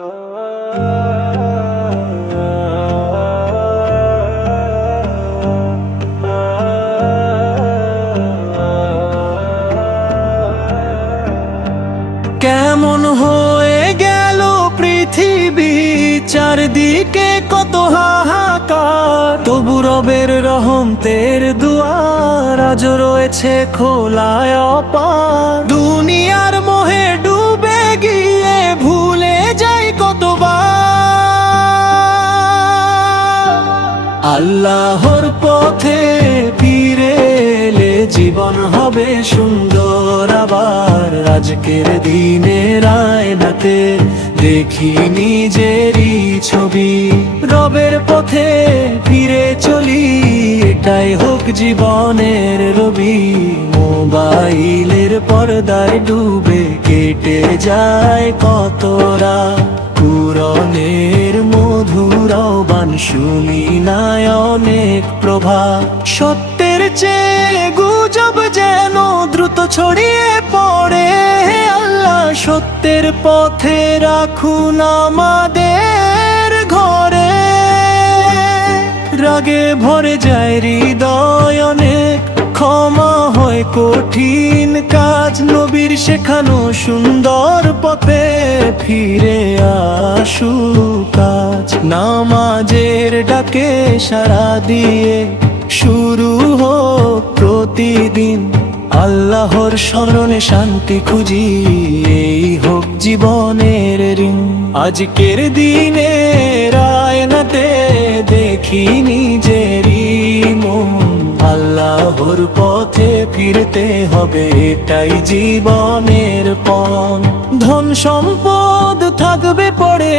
কেমন হয়ে গেল পৃথিবী, চারদিকে কত হাহাকার, তবু রবের রহমতের দুয়ার আজ রয়েছে খোলায় অপার। দুনিয়ার মোহে ডুবে গিয়ে ভুলে যাই কতবার, আল্লাহর পথে ফিরে এলে জীবন হবে সুন্দর আবার। আজকের দিনের আয়নাতে দেখি নিজেরই ছবি, রবের পথে ফিরে চলি, এটাই হোক জীবনের রবি। মোবাইলের পর্দায় ডুবে কেটে যায় কত রাত, কুরআনের মধুর আহ্বান শুনি না অনেক প্রভাব। সত্যের চেয়ে গুজব যেন দ্রুত ছড়িয়ে পড়ে, আল্লাহ সত্যের পথে রাখুন আমাদের ঘরে। রাগে ভরে যায় হৃদয় অনেক, ক্ষমা হয় কঠিন কাজ, নবীর শেখানো সুন্দর পথে ফিরে আসু কাজ। নামাজের ডাকে সাড়া দিয়ে শুরু হোক প্রতিদিন, আল্লাহর স্মরণে শান্তি খুঁজি, এই হোক জীবনের ঋণ। আজকের দিনের আয়নাতে দেখি নিজেরই মন, আল্লাহর পথে ফিরতে হবে এটাই জীবনের পণ। ধন সম্পদ থাকবে পড়ে,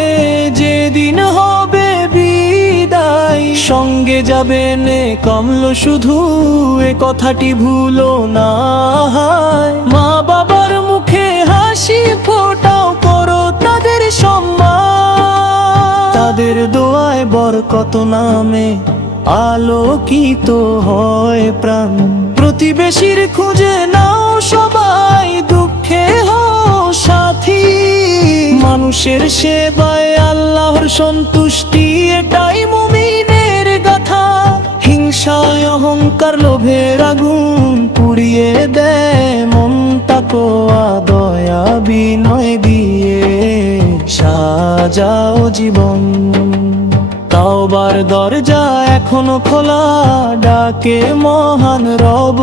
যেদিন হবে বিদায়, সঙ্গে যাবে নে কমল শুধু, এ কথাটি ভুলো না। মা বাবার মুখে হাসি ফোটাও, করো তাদের সম্মান, তাদের দোয়ায় বরকত নামে আলোকিত হয় প্রাণ। প্রতিবেশীর খুঁজে নাও সবাই, দুঃখে হও সাথী, মানুষের সেবায় আল্লাহর সন্তুষ্টি, এটাই মুমিনের গাথা। হিংসায় অহংকার লোভের আগুন পুড়িয়ে দেয় মন, তাকওয়া দয়া বিনয় দিয়ে সাজাও জীবন। তাওবার দরজা এখনো খোলা, ডাকে মহান রব,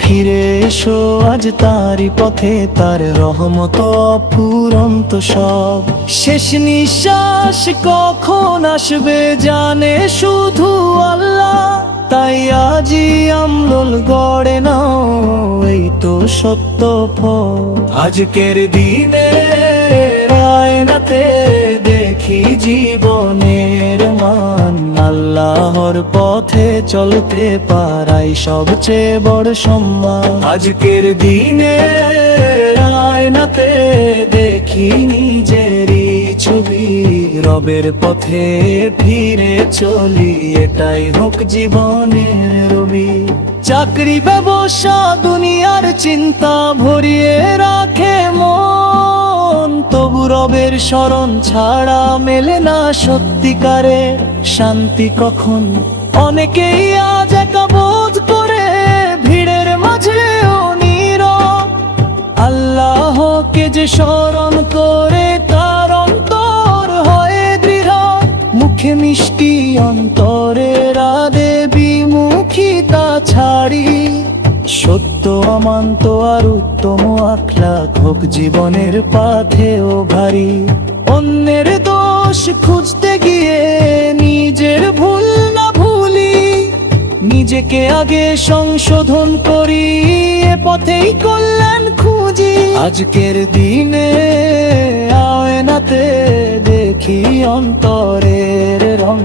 ফিরে এসো আজ তারই পথে, তার রহমত অফুরন্ত সব। শেষ নিঃশ্বাস কখন আসবে জানে শুধু আল্লাহ, তাই আজই আমল গড়ে নাও, এই তো সত্য ফল। আজকের দিনের আয়নাতে দেখি জীবনের মান, আল্লাহর পথে চলতে পারাই সবচেয়ে বড় সম্মান। আজকের দিনের আয়নাতে দেখি নিজেরই ছবি, রবের পথে ফিরে চলি, এটাই হোক জীবনের রবি। চাকরি ব্যবসা দুনিয়ার চিন্তা ভরিয়ে রাখে মন, তবু রবের শরণ ছাড়া মেলে না সত্যিকারের শান্তি কখন। অনেকেই আজ একা বোধ করে ভিড়ের মাঝেও নীরব, আল্লাহকে যে স্মরণ করে তার অন্তর হয় দৃঢ়। মুখে মিষ্টি অন্তরে রাধে বিমুখিতা ছাড়ি, সত্য অমান্ত আর উত্তম আখলাক হোক জীবনের পাথেও ভারী। অন্যের দোষ খুঁজতে গিয়ে নিজের ভুল না ভুলি, নিজেকে আগে সংশোধন করি, এ পথেই কল্যাণ খুঁজি। আজকের দিনে আয়নাতে দেখি অন্তরের রং,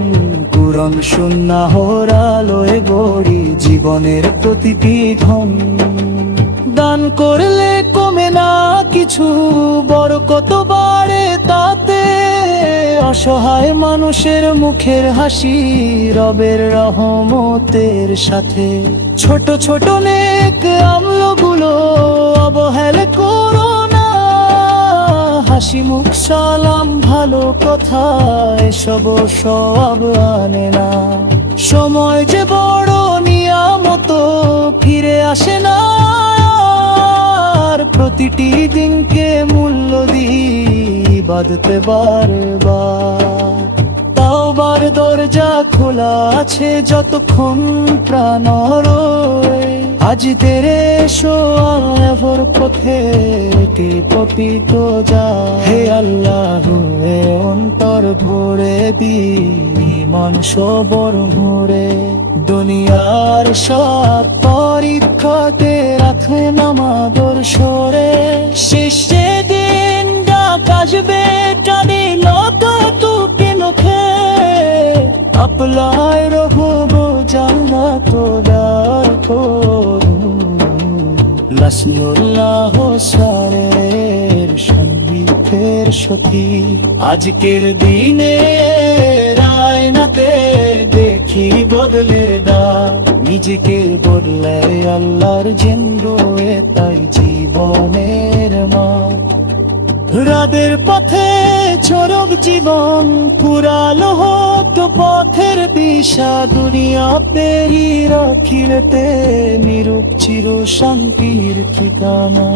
কুরআন সুন্নাহর আলোয় গড়ি জীবনের প্রতিটি ঢং। দান করলে কমে না কিছু, বরকত বাড়ে তাতে, অসহায় মানুষের মুখের হাসি রবের রহমতের সাথে। ছোট ছোট নেক আমলগুলো অবহেলা করো না, হাসি মুখ সালাম ভালো কথা এসব সব আনে না। সময় যে বড় নিয়ামত ফিরে আসে না, আর প্রতিটি দিনকে মূল্য দিই বাঁধতে বারবার। তাওবার দরজা খোলা আছে যতক্ষণ প্রাণ রয়। আজ তেরে আল্লাহর পথে পতিত যা। হে আল্লাহ হে অন্তর ভরে দি মন সবর ভরে। দুনিয়ার সব পরীক্ষাতে রাখেন আমাদের সরে। শেষে দিন ডাক আসবে টানি লত তুকে নখে। আপলায় রহব জান্নাত দার লাসনুল্লাহ সারের সঙ্গীতের সতী। আজকের দিনে রায়নাতে দেখি বদলে দা। নিজেকে বদলে আল্লাহর জিন্দু তাই জীবনের মা। রাদের পথে চরক জীবন পুরালো হতো পথের দিশা। দুনিয়া পেরি রাখিলতে নিরূপ চির শান্তির ঠিকানা।